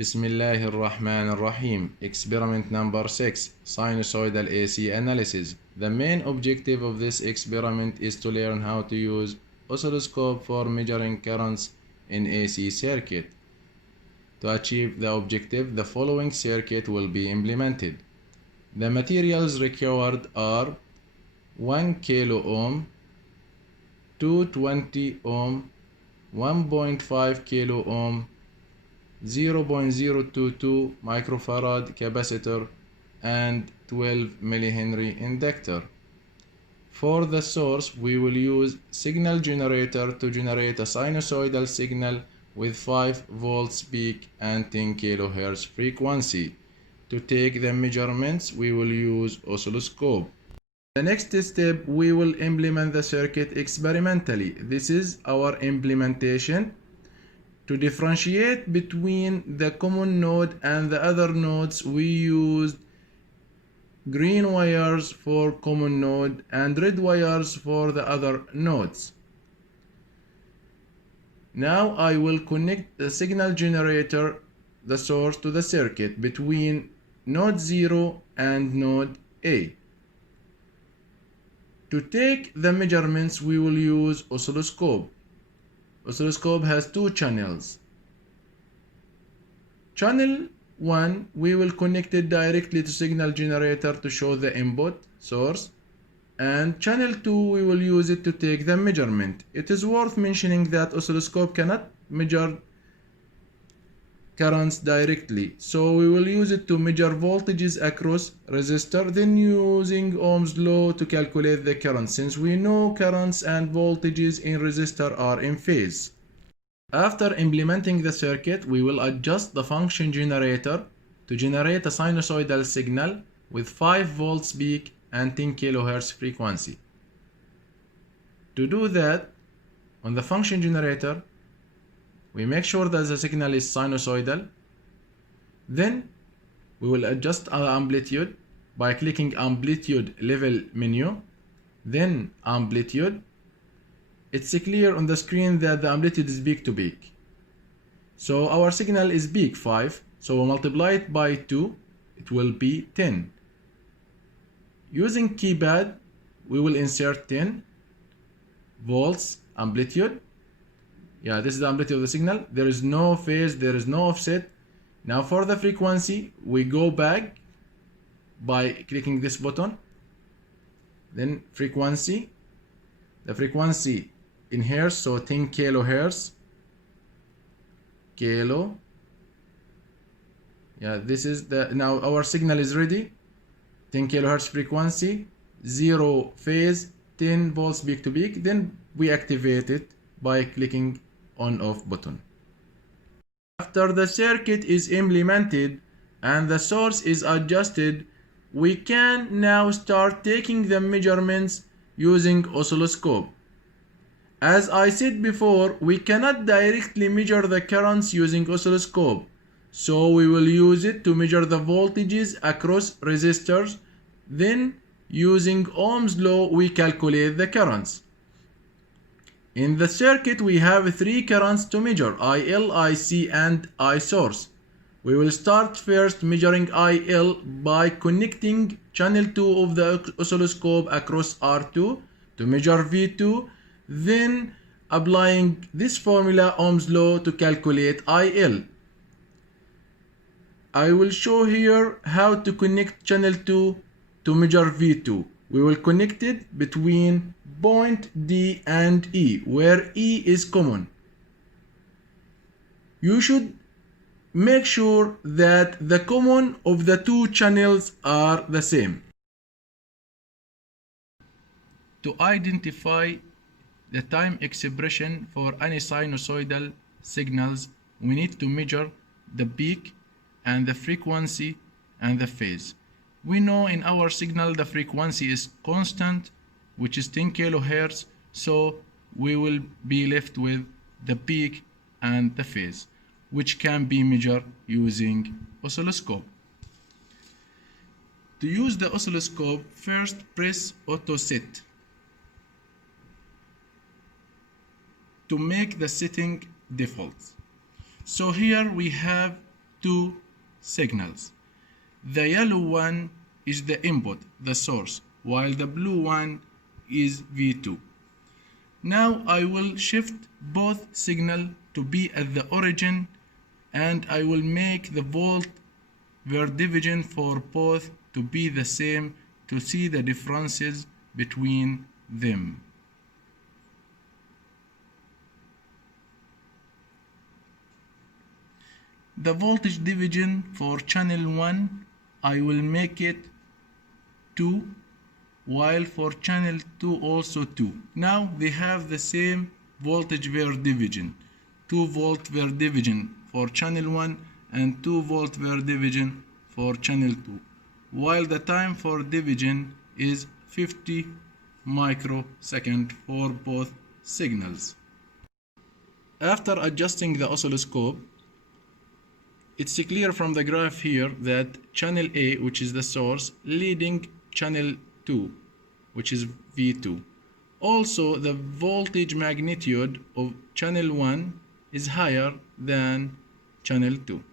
Bismillahirrahmanirrahim. Experiment number 6. Sinusoidal AC analysis. The main objective of this experiment is to learn how to use oscilloscope for measuring currents in AC circuit. To achieve the objective, the following circuit will be implemented. The materials required are 1 kilo ohm, 220 ohm, 1.5 kilo ohm, 0.022 microfarad capacitor and 12 millihenry inductor. For the source, we will use signal generator to generate a sinusoidal signal with 5 volts peak and 10 kHz frequency. To take the measurements, we will use oscilloscope. The next step, we will implement the circuit experimentally. This is our implementation. To differentiate between the common node and the other nodes, we used green wires for common node and red wires for the other nodes. Now I will connect the signal generator, the source, to the circuit between node 0 and node A. To take the measurements, we will use oscilloscope. Oscilloscope has two channels. Channel 1, we will connect it directly to signal generator to show the input source, and channel 2, we will use it to take the measurement. It is worth mentioning that oscilloscope cannot measure currents directly, so we will use it to measure voltages across resistor, then using Ohm's law to calculate the current, since we know currents and voltages in resistor are in phase. After implementing the circuit, we will adjust the function generator to generate a sinusoidal signal with 5 volts peak and 10 kHz frequency. To do that, on the function generator, we make sure that the signal is sinusoidal. Then we will adjust our amplitude by clicking amplitude level menu, then amplitude. It's clear on the screen that the amplitude is peak to peak. So our signal is peak 5, so we'll multiply it by 2, it will be 10. Using keypad, we will insert 10 volts amplitude. Yeah, this is the amplitude of the signal. There is no phase, there is no offset. Now for the frequency, we go back by clicking this button. Then frequency. The frequency in hertz, so 10 kilohertz. Kilo. Yeah, this is the, now our signal is ready. 10 kilohertz frequency, 0 phase, 10 volts peak to peak. Then we activate it by clicking on off button. After the circuit is implemented and the source is adjusted, we can now start taking the measurements using oscilloscope. As I said before, we cannot directly measure the currents using oscilloscope, so we will use it to measure the voltages across resistors. Then using Ohm's law, we calculate the currents. In the circuit, we have 3 currents to measure: IL, IC, and I source. We will start first measuring IL by connecting channel 2 of the oscilloscope across R2 to measure V2, then applying this formula, Ohm's law, to calculate IL. I will show here how to connect channel 2 to measure V2. We will connect it between point D and E, where E is common. You should make sure that the common of the two channels are the same. To identify the time expression for any sinusoidal signals, we need to measure the peak and the frequency and the phase. We know in our signal the frequency is constant, which is 10 kilohertz, so we will be left with the peak and the phase, which can be measured using oscilloscope. To use the oscilloscope, first press auto set to make the setting default. So here we have two signals. The yellow one is the input, the source, while the blue one is V2. Now I will shift both signal to be at the origin, and I will make the volt per division for both to be the same to see the differences between them. The voltage division for channel 1, I will make it 2, while for channel 2 also 2. Now they have the same voltage per division, 2 volt per division for channel 1 and 2 volt per division for channel 2, while the time for division is 50 microsecond for both signals. After adjusting the oscilloscope, it's clear from the graph here that channel A, which is the source, leading channel 2, which is V2. Also, the voltage magnitude of channel 1 is higher than channel 2.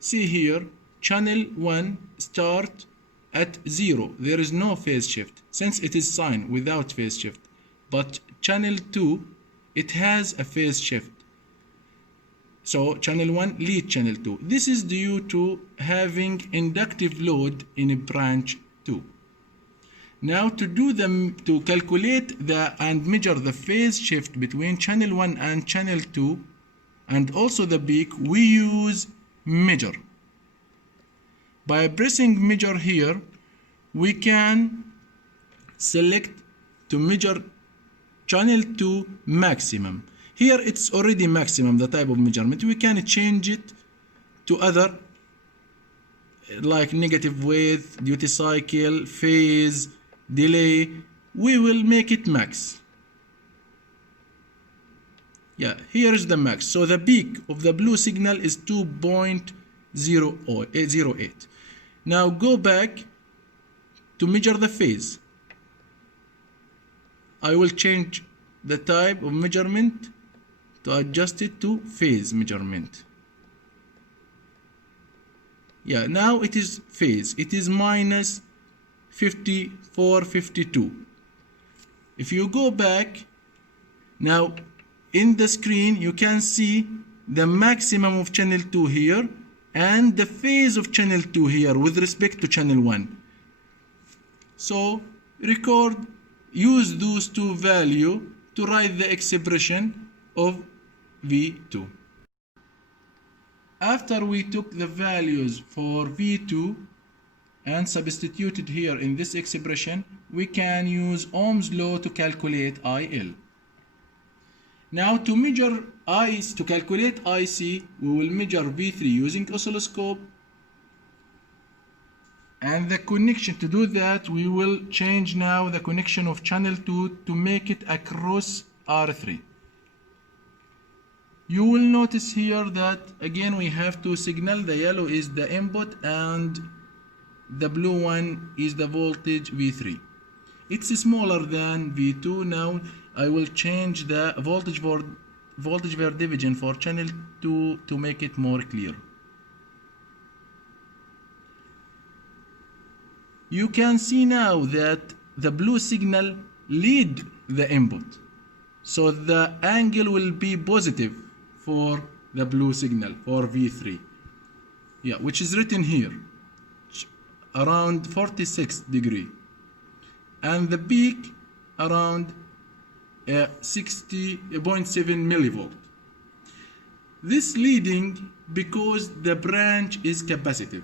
See here, channel 1 start at 0. There is no phase shift, since it is sine without phase shift. But channel 2, it has a phase shift. So channel 1 lead channel 2. This is due to having inductive load in branch 2. Now to calculate and measure the phase shift between channel 1 and channel 2 and also the peak, we use measure. By pressing measure here, we can select to measure channel 2 maximum. Here it's already maximum, the type of measurement. We can change it to other like negative width, duty cycle, phase, delay. We will make it max. Yeah, here is the max. So the peak of the blue signal is 2.08. Now go back to measure the phase. I will change the type of measurement to adjust it to phase measurement. Yeah, now it is phase. It is minus 54.52. If you go back, now in the screen you can see the maximum of channel 2 here and the phase of channel 2 here with respect to channel 1. So use those two values to write the expression of V2. After we took the values for V2 and substituted here in this expression, we can use Ohm's law to calculate IL. Now to calculate IC, we will measure V3 using oscilloscope, and the connection, to do that, we will change now the connection of channel 2 to make it across R3. You will notice here that again we have two signals. The yellow is the input and the blue one is the voltage V3. It's smaller than V2. Now I will change the voltage per division for channel 2 to make it more clear. You can see now that the blue signal lead the input. So the angle will be positive for the blue signal for V3. Yeah, which is written here, around 46 degree. And the peak around 60.7 millivolt. This leading because the branch is capacitive.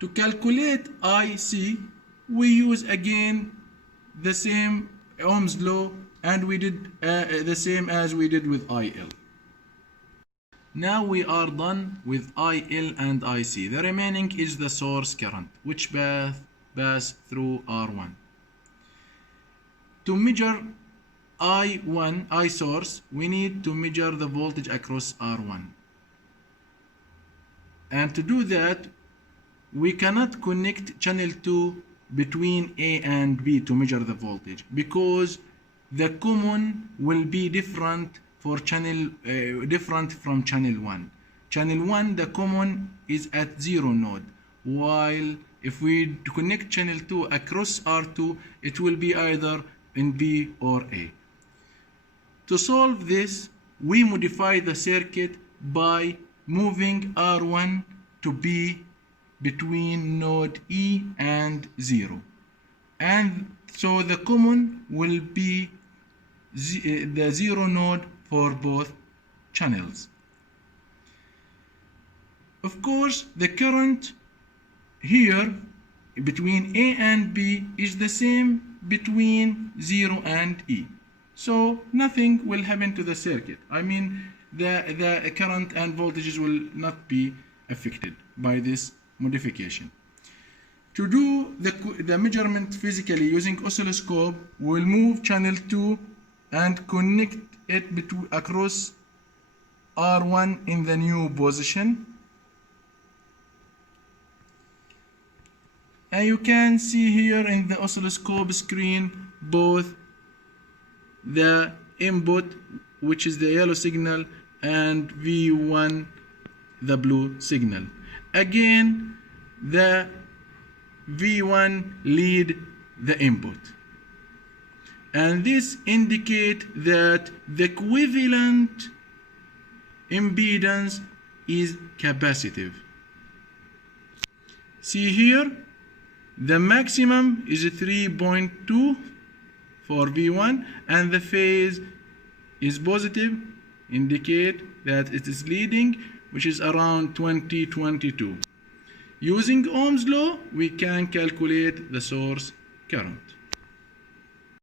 To calculate IC, we use again the same Ohm's law, and we did the same as we did with IL. Now we are done with IL and IC. The remaining is the source current, which pass through R1. To measure I source, we need to measure the voltage across R1. And to do that, we cannot connect channel 2 between A and B to measure the voltage, because the common will be different for channel different from channel 1. Channel 1, the common is at 0 node, while if we connect channel 2 across R2, it will be either in B or A. To solve this, we modify the circuit by moving R1 to be between node E and 0. And so the common will be the 0 node for both channels. Of course, the current here between A and B is the same between 0 and E. So nothing will happen to the circuit. I mean, the current and voltages will not be affected by this modification. To do the measurement physically using oscilloscope, we'll move channel 2 and connect it across R1 in the new position. And you can see here in the oscilloscope screen both the input, which is the yellow signal, and V1, the blue signal. Again, the V1 lead the input. And this indicates that the equivalent impedance is capacitive. See here, the maximum is 3.2 for V1 and the phase is positive, indicate that it is leading, which is around 2022. Using Ohm's law, we can calculate the source current.